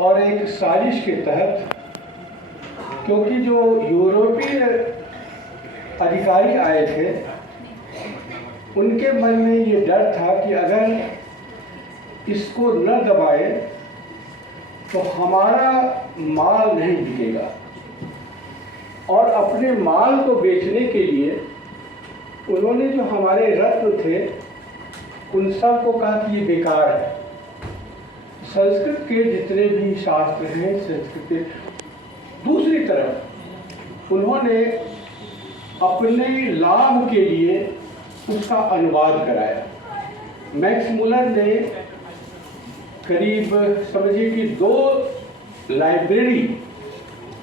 और एक साजिश के तहत, क्योंकि जो यूरोपीय अधिकारी आए थे उनके मन में ये डर था कि अगर इसको न दबाए तो हमारा माल नहीं बिकेगा, और अपने माल को बेचने के लिए उन्होंने जो हमारे रत्न थे उन सब को कहा कि ये बेकार है। संस्कृत के जितने भी शास्त्र हैं, संस्कृत के दूसरी तरफ उन्होंने अपने लाभ के लिए उसका अनुवाद कराया। मैक्स मुलर ने करीब समझिए कि 2 लाइब्रेरी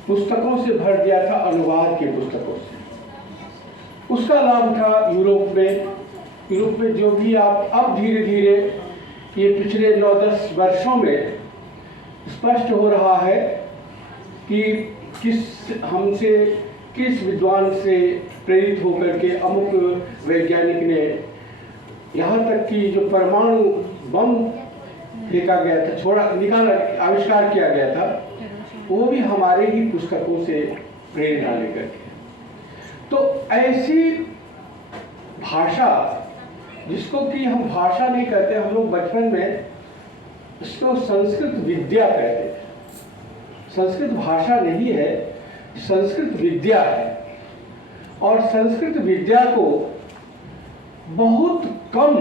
पुस्तकों से भर दिया था, अनुवाद के पुस्तकों से। उसका लाभ था यूरोप में जो भी आप अब धीरे धीरे ये पिछले 9-10 वर्षों में स्पष्ट हो रहा है कि किस विद्वान से प्रेरित होकर के अमुक वैज्ञानिक ने, यहाँ तक कि जो परमाणु बम फेंका गया था, आविष्कार किया गया था, वो भी हमारे ही पुस्तकों से प्रेरणा लेकर के। तो ऐसी भाषा, जिसको कि हम भाषा नहीं कहते, हम लोग बचपन में इसको संस्कृत विद्या कहते थे। संस्कृत भाषा नहीं है, संस्कृत विद्या है। और संस्कृत विद्या को बहुत कम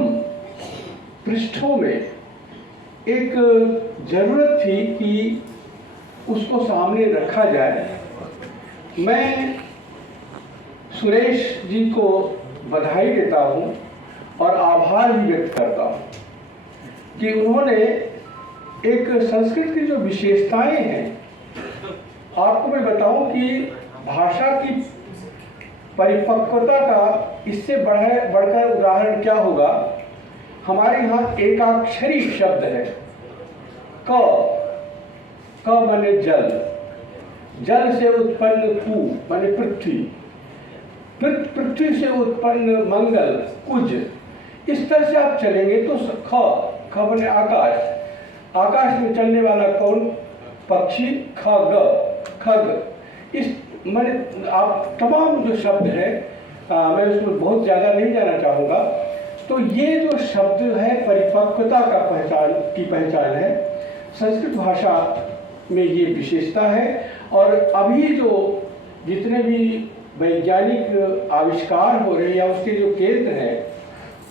पृष्ठों में एक जरूरत थी कि उसको सामने रखा जाए। मैं सुरेश जी को बधाई देता हूँ और आभार भी व्यक्त करता हूँ कि उन्होंने एक संस्कृत की जो विशेषताएं हैं, आपको मैं बताऊं कि भाषा की परिपक्वता का इससे बढ़कर उदाहरण क्या होगा। हमारे यहाँ एकाक्षरी शब्द है, क माने जल, जल से उत्पन्न पू माने पृथ्वी, पृथ्वी से उत्पन्न मंगल, कुज। इस तरह से आप चलेंगे तो ख माने आकाश, आकाश में चलने वाला कौन? पक्षी, खग। इस माने आप तमाम जो शब्द हैं, मैं उसमें बहुत ज़्यादा नहीं जाना चाहूँगा। तो ये जो शब्द है परिपक्वता का पहचान है। संस्कृत भाषा में ये विशेषता है। और अभी जो जितने भी वैज्ञानिक आविष्कार हो रहे हैं या उसके जो केंद्र हैं,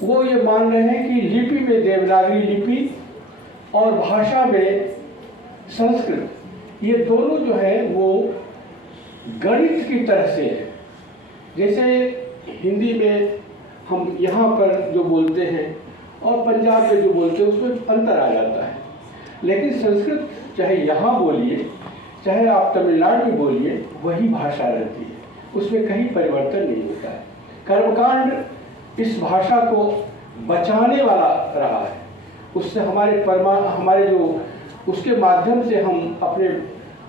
वो ये मान रहे हैं कि लिपि में देवनागरी लिपि और भाषा में संस्कृत, ये दोनों जो है वो गणित की तरह से है। जैसे हिंदी में हम यहाँ पर जो बोलते हैं और पंजाब में जो बोलते हैं उसमें अंतर आ जाता है, लेकिन संस्कृत चाहे यहाँ बोलिए चाहे आप तमिलनाडु में बोलिए वही भाषा रहती है, उसमें कहीं परिवर्तन नहीं होता है। कर्मकांड इस भाषा को बचाने वाला रहा है। उससे हमारे जो उसके माध्यम से हम अपने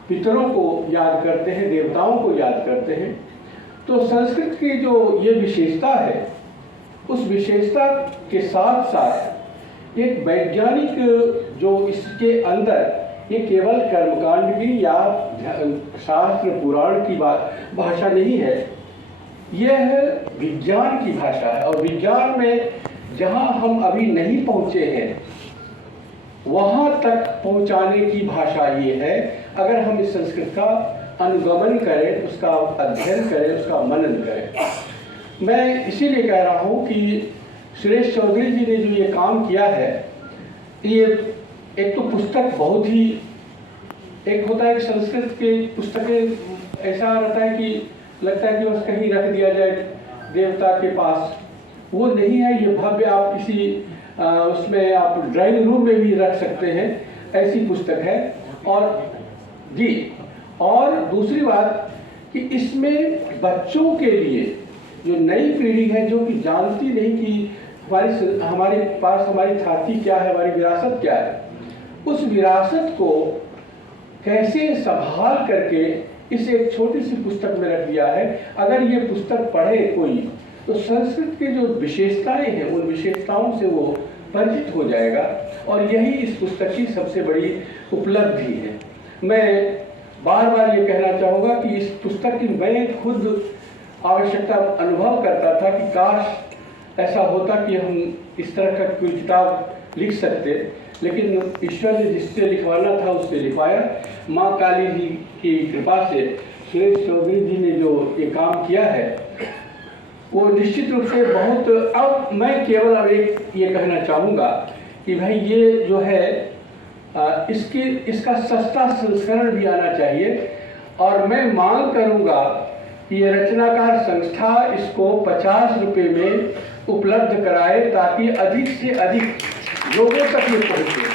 पितरों को याद करते हैं, देवताओं को याद करते हैं। तो संस्कृत की जो ये विशेषता है, उस विशेषता के साथ साथ एक वैज्ञानिक जो इसके अंदर, ये केवल कर्मकांड की या शास्त्र पुराण की भाषा नहीं है, यह विज्ञान की भाषा है। और विज्ञान में जहाँ हम अभी नहीं पहुँचे हैं वहाँ तक पहुँचाने की भाषा ये है। अगर हम इस संस्कृत का अनुगमन करें, उसका अध्ययन करें, उसका मनन करें। मैं इसीलिए कह रहा हूँ कि सुरेश चौधरी जी ने जो ये काम किया है, ये एक तो पुस्तक बहुत ही, एक होता है कि संस्कृत के पुस्तकें ऐसा रहता है कि लगता है कि बस कहीं रख दिया जाए देवता के पास, वो नहीं है। ये भव्य, आप किसी उसमें आप ड्राइंग रूम में भी रख सकते हैं, ऐसी पुस्तक है। और दूसरी बात कि इसमें बच्चों के लिए, जो नई पीढ़ी है जो कि जानती नहीं कि हमारे पास हमारी छाती क्या है, हमारी विरासत क्या है, उस विरासत को कैसे संभाल करके इस एक छोटी सी पुस्तक में रख दिया है। अगर ये पुस्तक पढ़े कोई तो संस्कृत की जो विशेषताएं हैं उन विशेषताओं से वो परिचित हो जाएगा। और यही इस पुस्तक की सबसे बड़ी उपलब्धि है। मैं बार बार ये कहना चाहूँगा कि इस पुस्तक की मैं खुद आवश्यकता अनुभव करता था कि काश ऐसा होता कि हम इस तरह का कोई किताब लिख सकते, लेकिन ईश्वर ने जिससे लिखवाना था उससे लिखवाया। माँ काली जी की कृपा से सुरेश चौधरी जी ने जो ये काम किया है वो निश्चित रूप से बहुत। अब मैं केवल अब एक ये कहना चाहूँगा कि भाई ये जो है इसका सस्ता संस्करण भी आना चाहिए, और मैं मांग करूँगा कि ये रचनाकार संस्था इसको 50 रुपये में उपलब्ध कराए ताकि अधिक से अधिक लोगों तक ये पहुँचे।